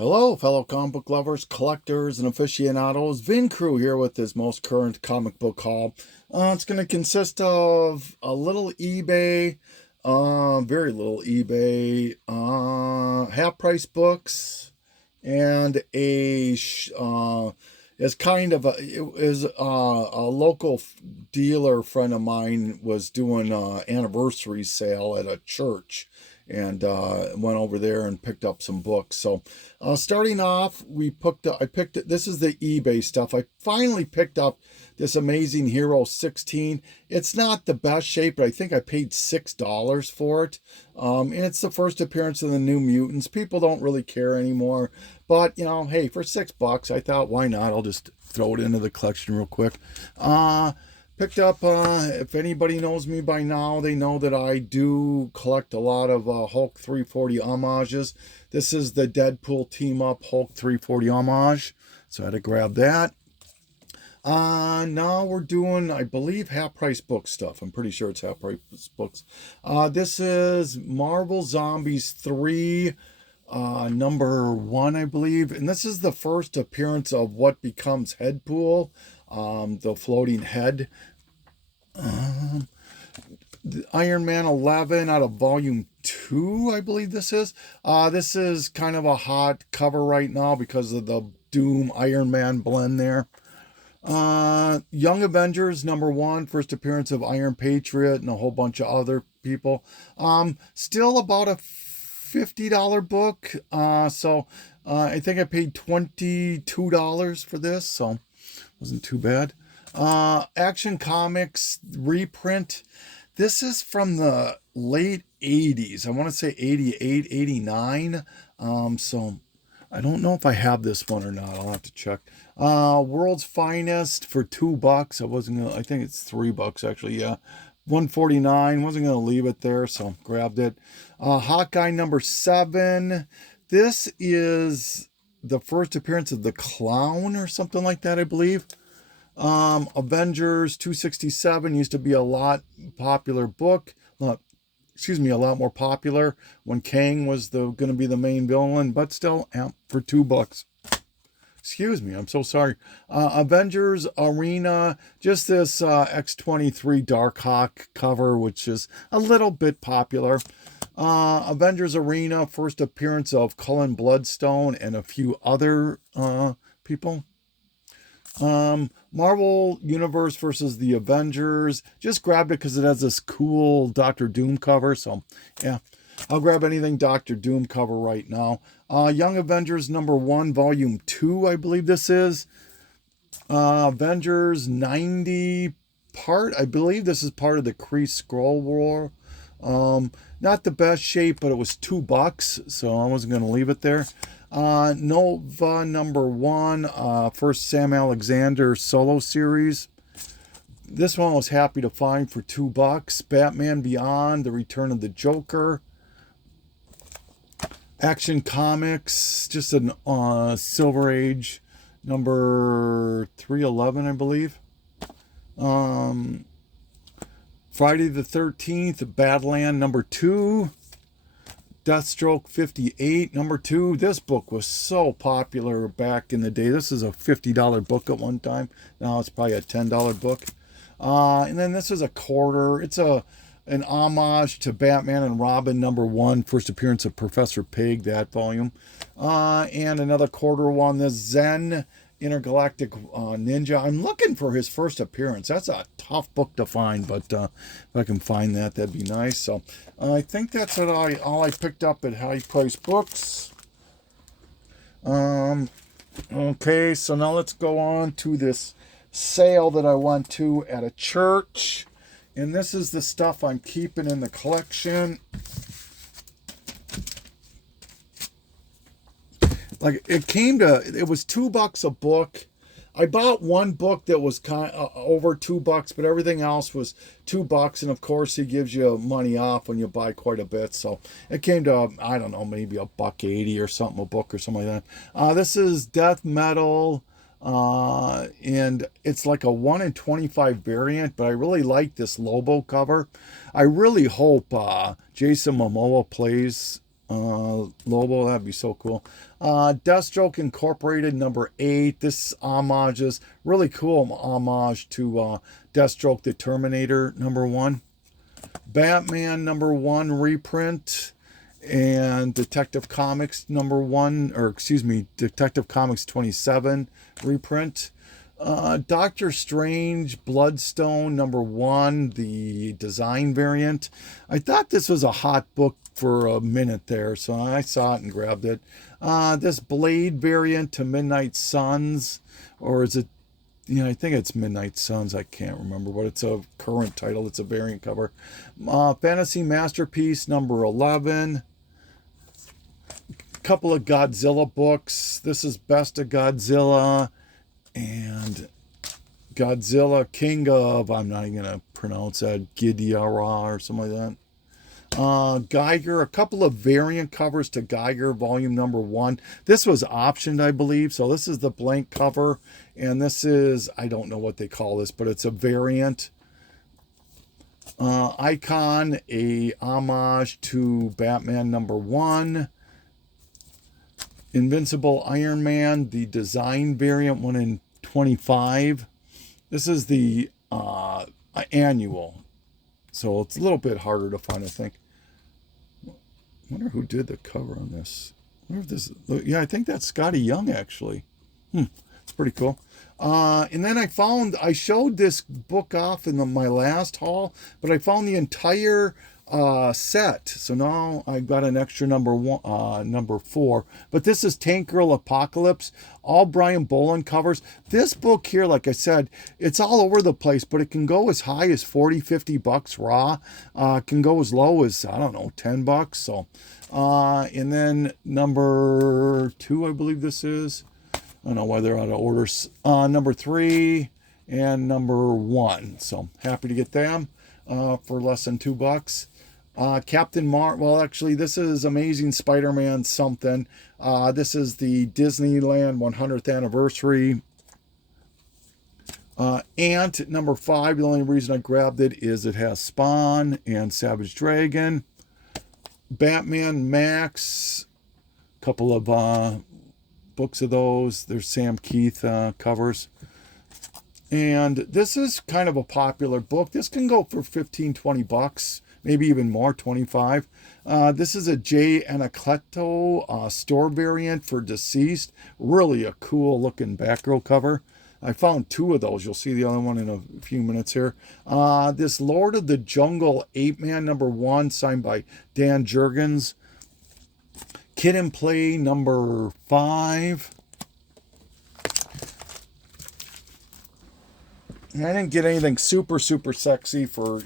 Hello, fellow comic book lovers, collectors, and aficionados. Vin Crew here with this most current comic book haul. It's going to consist of a little eBay, very little eBay, half price books, and is kind of a local dealer friend of mine was doing an anniversary sale at a church, and went over there and picked up some books. So, starting off, I picked it. This is the eBay stuff. I finally picked up this Amazing Hero 16. It's not the best shape, but I think I paid $6 for it. And it's the first appearance of the New Mutants. People don't really care anymore, but hey, for $6, I thought, why not? I'll just throw it into the collection real quick. Picked up, if anybody knows me by now, they know that I do collect a lot of Hulk 340 homages. This is the Deadpool Team Up Hulk 340 homage, so I had to grab that. Now we're doing, I believe, half price book stuff. I'm pretty sure it's half price books. This is Marvel Zombies 3, number 1, I believe. And this is the first appearance of what becomes Headpool, the floating head. Iron Man 11 out of volume 2, I believe this is. This is kind of a hot cover right now because of the Doom Iron Man blend there. Young Avengers number 1, first appearance of Iron Patriot and a whole bunch of other people. Still about a $50 book. So I think I paid $22 for this, so wasn't too bad. Action Comics reprint. This is from the late 80s. I want to say 88, 89. So I don't know if I have this one or not. I'll have to check. World's Finest for $2. I think it's $3 actually. Yeah. 149. Wasn't gonna leave it there, so grabbed it. Hawkeye number 7. This is the first appearance of the Clown or something like that, I believe. Avengers 267 used to be a lot popular book. A lot more popular when Kang was going to be the main villain, but still, for $2. Excuse me, I'm so sorry. Avengers Arena, just this X-23 Darkhawk cover, which is a little bit popular. Avengers Arena, first appearance of Cullen Bloodstone and a few other people. Marvel Universe versus the Avengers. Just grabbed it because it has this cool Doctor Doom cover. So, yeah, I'll grab anything Doctor Doom cover right now. Young Avengers number 1, volume 2, I believe this is. Avengers 90 part. I believe this is part of the Kree Skrull War. Not the best shape, but it was $2, so I wasn't going to leave it there. Nova number 1, first Sam Alexander solo series. This one I was happy to find for $2. Batman Beyond, The Return of the Joker. Action Comics, just a Silver Age number 311, I believe. Friday the 13th, Badland number 2. Deathstroke 58, number 2. This book was so popular back in the day. This is a $50 book at one time. Now it's probably a $10 book. And then this is a quarter. It's an homage to Batman and Robin number 1, first appearance of Professor Pig, that volume. And another quarter one, this Zen Intergalactic Ninja. I'm looking for his first appearance. That's a tough book to find, but if I can find that, that'd be nice. So I think that's all I picked up at high price books. Okay, so now let's go on to this sale that I went to at a church. And this is the stuff I'm keeping in the collection. Like it was $2 a book. I bought one book that was kind of over $2, but everything else was $2. And of course, he gives you money off when you buy quite a bit. So it came to, I don't know, maybe $1.80 or something, a book or something like that. This is Death Metal. And it's like a 1 in 25 variant, but I really like this Lobo cover. I really hope Jason Momoa plays Lobo, that'd be so cool. Deathstroke Incorporated number 8. This homage is really cool. Homage to Deathstroke the Terminator number 1. Batman number 1 reprint. And Detective Comics number 1, or excuse me, Detective Comics 27 reprint. Doctor Strange Bloodstone number 1, the design variant. I thought this was a hot book for a minute there, so I saw it and grabbed it. This Blade variant to Midnight Suns, or is it, I think it's Midnight Suns, I can't remember, but it's a current title, it's a variant cover. Fantasy Masterpiece number 11. Couple of Godzilla books. This is Best of Godzilla and Godzilla King of, I'm not even going to pronounce that, Ghidorah or something like that. Geiger, a couple of variant covers to Geiger, volume number 1. This was optioned, I believe. So this is the blank cover. And this is, I don't know what they call this, but it's a variant. Icon, a homage to Batman number 1. Invincible Iron Man, the design variant, 1 in 25. This is the annual, so it's a little bit harder to find, I think. I wonder who did the cover on this. I wonder if this, yeah, I think that's Scotty Young, actually. It's pretty cool. And then I showed this book off in my last haul, but I found the entire set, so now I got an extra number 4. But this is Tank Girl Apocalypse, all Brian Boland covers. This book here, like I said, it's all over the place, but it can go as high as $40-50 raw. It can go as low as, I don't know, $10. So and then number 2, I believe this is, I don't know why they're out of order. Number 3 and number 1, so happy to get them for less than $2. Captain Marvel, well, actually, this is Amazing Spider-Man something. This is the Disneyland 100th anniversary. Ant, number 5. The only reason I grabbed it is it has Spawn and Savage Dragon. Batman Max, a couple of books of those. There's Sam Keith covers. And this is kind of a popular book. This can go for $15-20, maybe even more, 25. This is a Jay Anacleto store variant for Deceased. Really a cool looking Batgirl cover. I found 2 of those. You'll see the other one in a few minutes here. This Lord of the Jungle Ape Man number 1, signed by Dan Jurgens. Kid and Play number 5. And I didn't get anything super sexy for,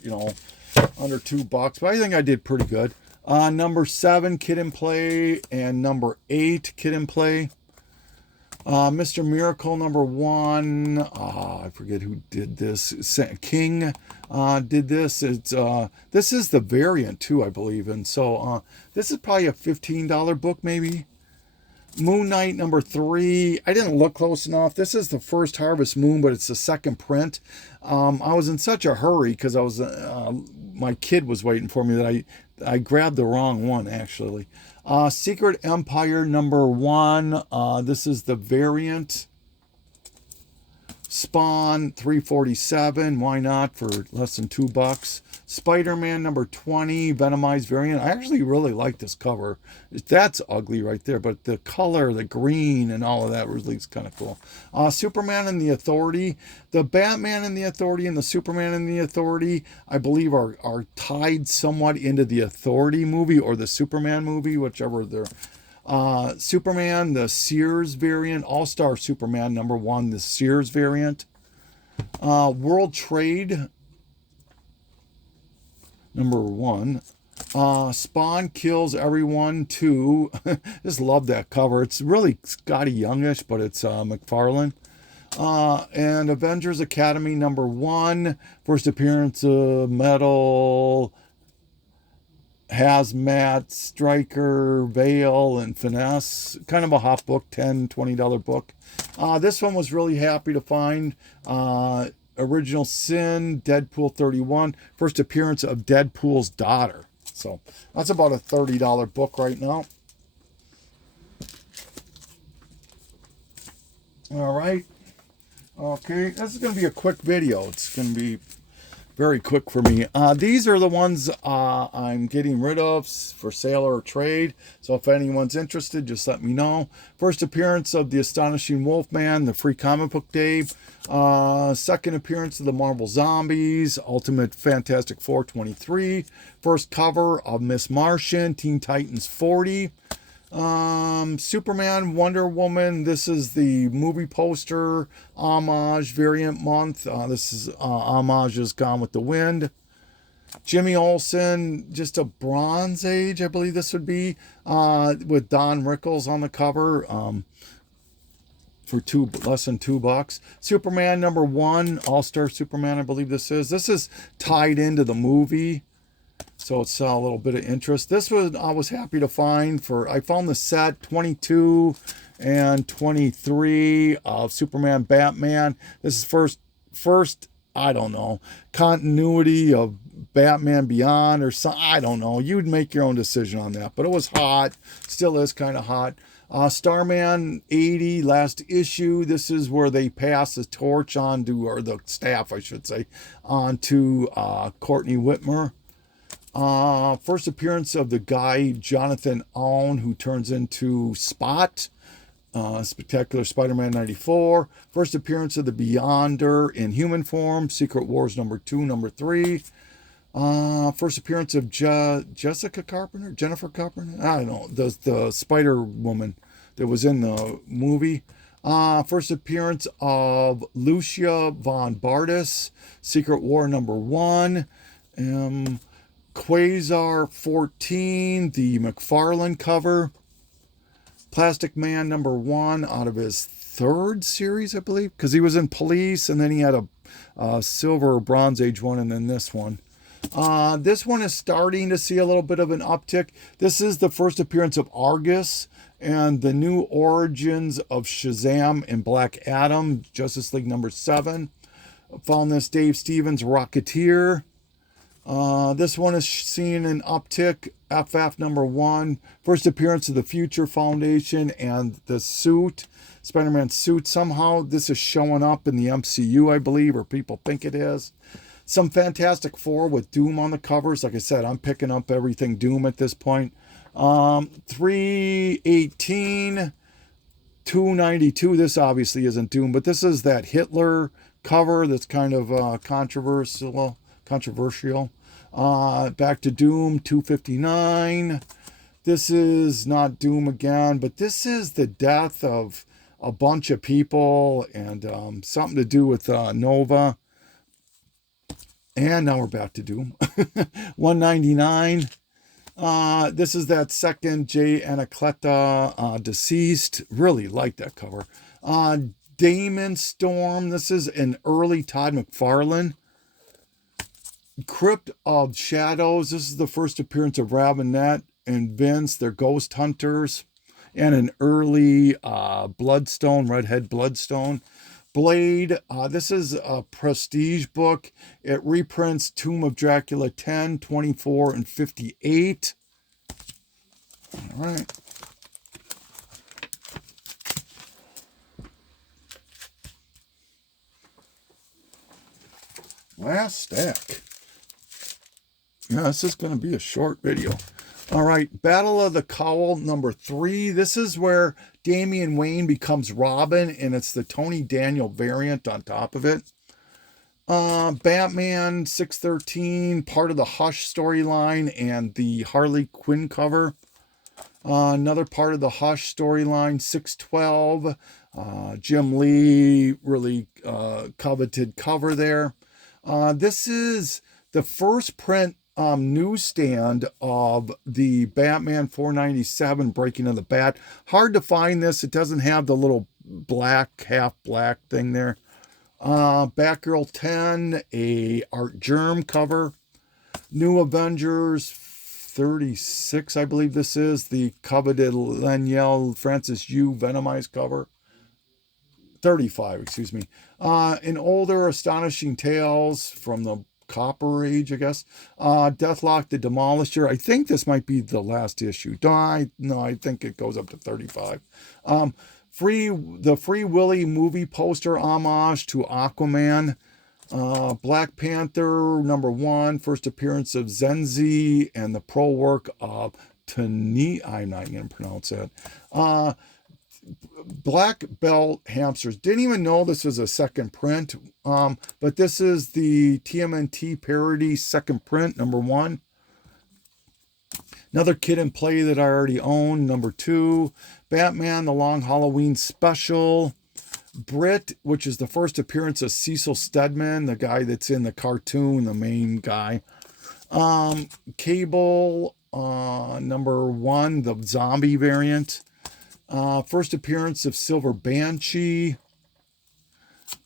under $2, but I think I did pretty good. Number 7, Kid and Play, and number 8, Kid and Play. Mr. Miracle number 1. I forget who did this. King did this. This is the variant too, I believe, and so this is probably a $15 book, maybe. Moon Knight number 3. I didn't look close enough. This is the first Harvest Moon, but it's the second print. I was in such a hurry because I was my kid was waiting for me that I grabbed the wrong one, actually. Secret Empire number 1. This is the variant. Spawn 347. Why not, for less than $2? Spider-Man number 20, Venomized variant. I actually really like this cover. That's ugly right there, but the color, the green and all of that really is kind of cool. Superman and the Authority. The Batman and the Authority and the Superman and the Authority, I believe, are tied somewhat into the Authority movie or the Superman movie, whichever they're. Superman, the Sears variant. All-Star Superman number 1, the Sears variant. World Trade number 1. Spawn Kills Everyone 2. Just love that cover. It's really Scotty Youngish, but it's McFarlane. And Avengers Academy number 1. First appearance of Metal, Hazmat, Striker, Veil, and Finesse. Kind of a hot book, $10-20 book. This one was really happy to find. Original Sin, Deadpool 31. First appearance of Deadpool's daughter. So that's about a $30 book right now. All right. Okay, this is going to be a quick video. It's going to be very quick for me. These are the ones I'm getting rid of for sale or trade. So if anyone's interested, just let me know. First appearance of the Astonishing Wolfman, the Free Comic Book Day. Second appearance of the Marvel Zombies, Ultimate Fantastic Four 23. First cover of Miss Martian, Teen Titans 40. Superman, Wonder Woman. This is the movie poster homage variant month. This is homage is Gone with the Wind. Jimmy Olsen, just a Bronze Age, I believe this would be, with Don Rickles on the cover. For less than $2. Superman #1, All-Star Superman, I believe this is. This is tied into the movie, so it's a little bit of interest. This was I was happy to find I found the set 22 and 23 of Superman Batman. This is first I don't know, continuity of Batman Beyond or something. I don't know. You'd make your own decision on that. But it was hot. Still is kind of hot. Starman 80, last issue. This is where they pass the torch on to, or the staff, I should say, on to Courtney Whitmer. First appearance of the guy, Jonathan Allen, who turns into Spot. Spectacular Spider-Man 94. First appearance of the Beyonder in human form. Secret Wars #2, #3. First appearance of Jennifer Carpenter. I don't know, the Spider Woman that was in the movie. First appearance of Lucia von Bartis. Secret War #1. Quasar 14, the McFarlane cover. Plastic Man #1 out of his third series, I believe, because he was in Police, and then he had a Silver or Bronze Age one, and then this one. This one is starting to see a little bit of an uptick. This is the first appearance of Argus and the new origins of Shazam and Black Adam, Justice League #7. Found this Dave Stevens Rocketeer. This one is seeing an uptick. FF #1, first appearance of the Future Foundation and the suit, Spider-Man suit. Somehow this is showing up in the MCU, I believe, or people think it is. Some Fantastic Four with Doom on the covers. Like I said, I'm picking up everything Doom at this point. 318, 292. This obviously isn't Doom, but this is that Hitler cover that's kind of controversial. Back to Doom 259. This is not Doom again, but this is the death of a bunch of people and something to do with Nova. And now we're back to Doom. 199. This is that second Jay Anacleta deceased. Really like that cover. Damon Storm. This is an early Todd McFarlane. Crypt of Shadows. This is the first appearance of Robinette and Vince. They're ghost hunters. And an early Bloodstone, Redhead Bloodstone. Blade. This is a prestige book. It reprints Tomb of Dracula 10, 24, and 58. All right. Last stack. Yeah, this is going to be a short video. All right, Battle of the Cowl #3. This is where Damian Wayne becomes Robin, and it's the Tony Daniel variant on top of it. Batman 613, part of the Hush storyline and the Harley Quinn cover. Another part of the Hush storyline, 612. Jim Lee, really coveted cover there. This is the first print newsstand of the Batman 497 Breaking of the Bat. Hard to find this. It doesn't have the little black, half black thing there. Batgirl 10, a Art Germ cover. New Avengers 36, I believe this is, the coveted Laniel Francis Yu Venomized cover. 35, excuse me. An older Astonishing Tales from the Copper Age, I guess. Deathlock the Demolisher. I think this might be the last issue. No, I think it goes up to 35. The Free Willy movie poster homage to Aquaman. Black Panther #1, first appearance of Zenzi and the pro work of Tani. I'm not going to pronounce that. Black Belt Hamsters. Didn't even know this was a second print, but this is the TMNT parody second print, #1. Another Kid and Play that I already own, #2. Batman, The Long Halloween Special. Brit, which is the first appearance of Cecil Stedman, the guy that's in the cartoon, the main guy. Cable, #1, the zombie variant. First appearance of Silver Banshee.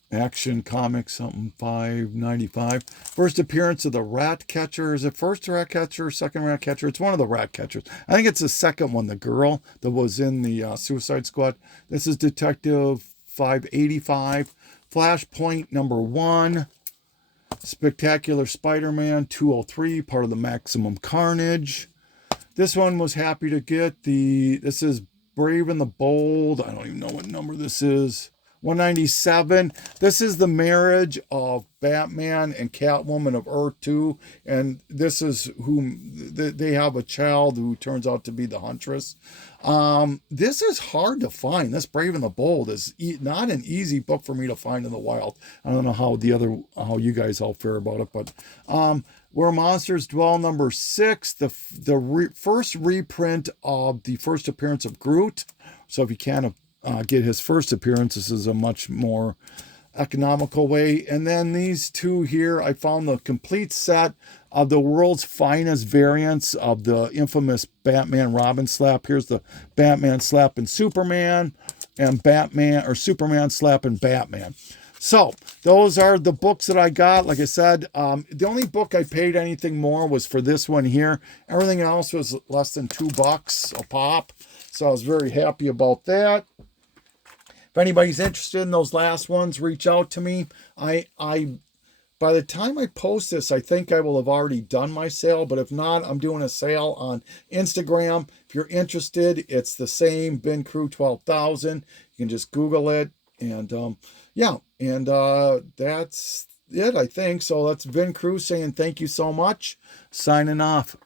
Action Comics, something 5.95. First appearance of the Rat Catcher. Is it first Rat Catcher, second Rat Catcher? It's one of the Rat Catchers. I think it's the second one, the girl that was in the Suicide Squad. This is Detective 585. Flashpoint #1. Spectacular Spider-Man 203, part of the Maximum Carnage. This one was happy to get. This is Brave and the Bold. I don't even know what number this is. 197. This is the marriage of Batman and Catwoman of Earth 2. And this is whom they have a child who turns out to be the Huntress. This is hard to find. This Brave and the Bold is not an easy book for me to find in the wild. I don't know how you guys all fare about it, but Where Monsters Dwell #6, the first reprint of the first appearance of Groot. So if you can't get his first appearance, this is a much more economical way. And then these two here, I found the complete set of the world's finest variants of the infamous Batman Robin slap. Here's the Batman slap and Superman, and Superman slap and Batman. So those are the books that I got. Like I said, the only book I paid anything more was for this one here. Everything else was less than $2 a pop. So I was very happy about that. If anybody's interested in those last ones, reach out to me. By the time I post this, I think I will have already done my sale. But if not, I'm doing a sale on Instagram. If you're interested, it's the same, Bin Crew 12,000. You can just Google it. And that's it, I think. So that's Vin Crew saying thank you so much. Signing off.